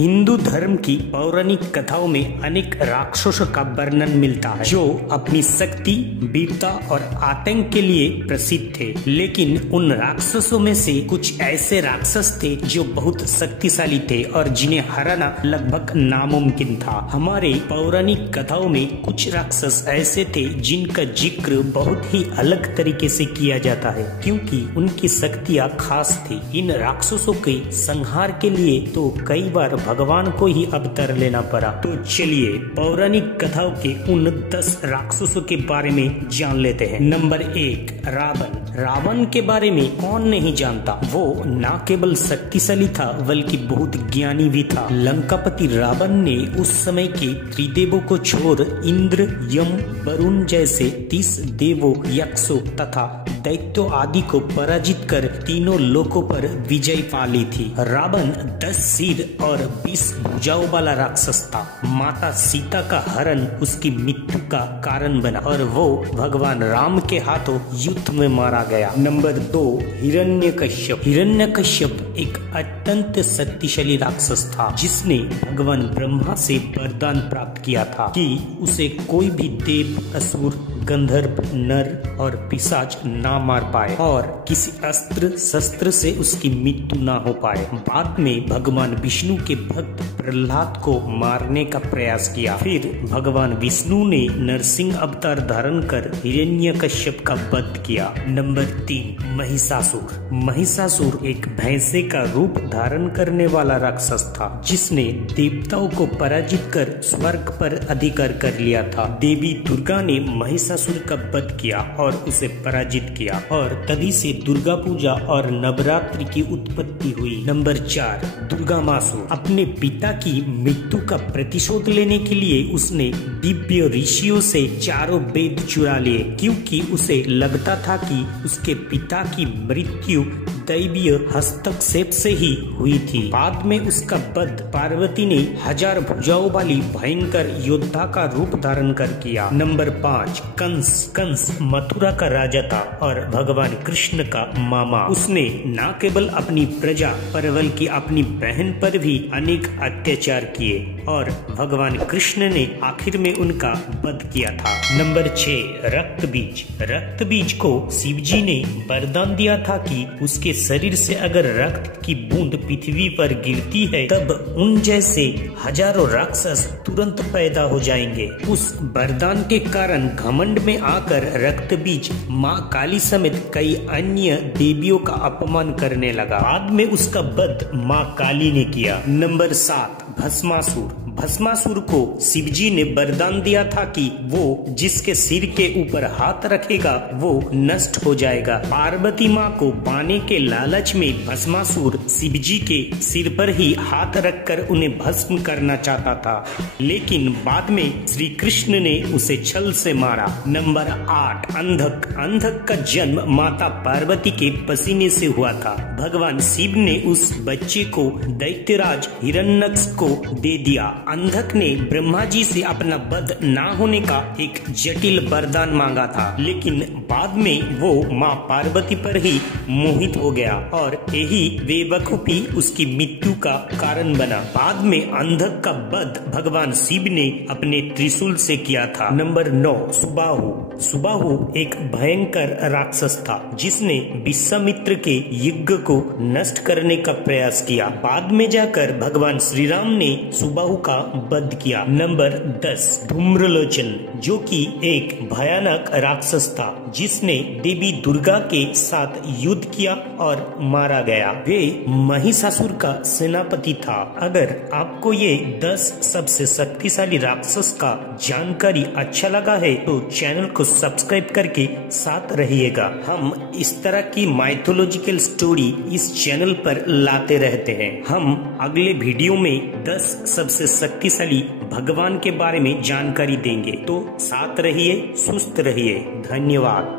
हिंदू धर्म की पौराणिक कथाओं में अनेक राक्षसों का वर्णन मिलता है जो अपनी शक्ति, वीरता और आतंक के लिए प्रसिद्ध थे। लेकिन उन राक्षसों में से कुछ ऐसे राक्षस थे जो बहुत शक्तिशाली थे और जिन्हें हराना लगभग नामुमकिन था। हमारे पौराणिक कथाओं में कुछ राक्षस ऐसे थे जिनका जिक्र बहुत ही अलग तरीके से किया जाता है क्योंकि उनकी शक्तियाँ खास थी। इन राक्षसों के संहार के लिए तो कई बार भगवान को ही अवतार लेना पड़ा। तो चलिए पौराणिक कथाओं के उन 10 राक्षसों के बारे में जान लेते हैं। नंबर 1, रावण। रावण के बारे में कौन नहीं जानता। वो न केवल शक्तिशाली था बल्कि बहुत ज्ञानी भी था। लंकापति रावण ने उस समय के त्रिदेवों को छोड़ इंद्र, यम, वरुण जैसे 30 देवों, यक्षों तथा दैत्यों आदि को पराजित कर तीनों लोकों पर विजय पा ली थी। रावण 10 सिर और 20 भुजाओं वाला राक्षस था। माता सीता का हरण उसकी मृत्यु का कारण बना और वो भगवान राम के हाथों युद्ध में मारा गया। नंबर 2, हिरण्यकश्यप। हिरण्यकश्यप एक अत्यंत शक्तिशाली राक्षस था जिसने भगवान ब्रह्मा से वरदान प्राप्त किया था कि उसे कोई भी देव, असुर, गंधर्व, नर और पिशाच ना मार पाए और किसी अस्त्र शस्त्र से उसकी मृत्यु ना हो पाए। बाद में भगवान विष्णु के भक्त प्रहलाद को मारने का प्रयास किया। फिर भगवान विष्णु ने नरसिंह अवतार धारण कर हिरण्यकश्यप का वध किया। नंबर 3, महिषासुर। महिषासुर एक भैंसे का रूप धारण करने वाला राक्षस था जिसने देवताओं को पराजित कर स्वर्ग पर अधिकार कर लिया था। देवी दुर्गा ने महिषासुर का वध किया और उसे पराजित किया और तभी से दुर्गा पूजा और नवरात्रि की उत्पत्ति हुई। नंबर 4, दुर्गामासुर। अपने पिता की मृत्यु का प्रतिशोध लेने के लिए उसने दिव्य ऋषियों से चारों वेद चुरा लिए क्योंकि उसे लगता था कि उसके पिता की मृत्यु दैवीय हस्तक्षेप से ही हुई थी। बाद में उसका वध पार्वती ने 1000 भुजाओं वाली भयंकर योद्धा का रूप धारण कर किया। नंबर 5, कंस। कंस मथुरा का राजा था और भगवान कृष्ण का मामा। उसने न केवल अपनी प्रजा पर बल्कि अपनी बहन पर भी अनेक अत्याचार किए और भगवान कृष्ण ने आखिर में उनका वध किया था। नंबर 6, रक्तबीज। रक्तबीज को शिवजी ने वरदान दिया था कि उसके शरीर से अगर रक्त की बूंद पृथ्वी पर गिरती है तब उन जैसे हजारों राक्षस तुरंत पैदा हो जाएंगे। उस वरदान के कारण घमंड में आकर रक्तबीज माँ काली समेत कई अन्य देवियों का अपमान करने लगा। बाद में उसका वध माँ काली ने किया। नंबर 7, भस्मासुर। भस्मासुर को शिवजी ने वरदान दिया था कि वो जिसके सिर के ऊपर हाथ रखेगा वो नष्ट हो जाएगा। पार्वती माँ को पाने के लालच में भस्मासुर शिवजी के सिर पर ही हाथ रखकर उन्हें भस्म करना चाहता था, लेकिन बाद में श्री कृष्ण ने उसे छल से मारा। नंबर 8, अंधक। अंधक का जन्म माता पार्वती के पसीने से हुआ था। भगवान शिव ने उस बच्चे को दैत्यराज हिरण्यकश्यप को दे दिया। अंधक ने ब्रह्मा जी से अपना वध ना होने का एक जटिल वरदान मांगा था, लेकिन बाद में वो माँ पार्वती पर ही मोहित हो गया और यही बेवकूफी उसकी मृत्यु का कारण बना। बाद में अंधक का वध भगवान शिव ने अपने त्रिशूल से किया था। नंबर 9, सुबाहु। सुबाहु एक भयंकर राक्षस था जिसने विश्वामित्र के यज्ञ को नष्ट करने का प्रयास किया। बाद में जाकर भगवान श्री राम ने सुबाहु का वध किया। नंबर 10, धूम्रलोचन, जो कि एक भयानक राक्षस था जिसने देवी दुर्गा के साथ युद्ध किया और मारा गया। वे महिषासुर का सेनापति था। अगर आपको ये 10 सबसे शक्तिशाली राक्षस का जानकारी अच्छा लगा है तो चैनल को सब्सक्राइब करके साथ रहिएगा। हम इस तरह की माइथोलॉजिकल स्टोरी इस चैनल पर लाते रहते हैं। हम अगले वीडियो में 10 सबसे शक्तिशाली भगवान के बारे में जानकारी देंगे। तो साथ रहिए, सुस्त रहिए। धन्यवाद।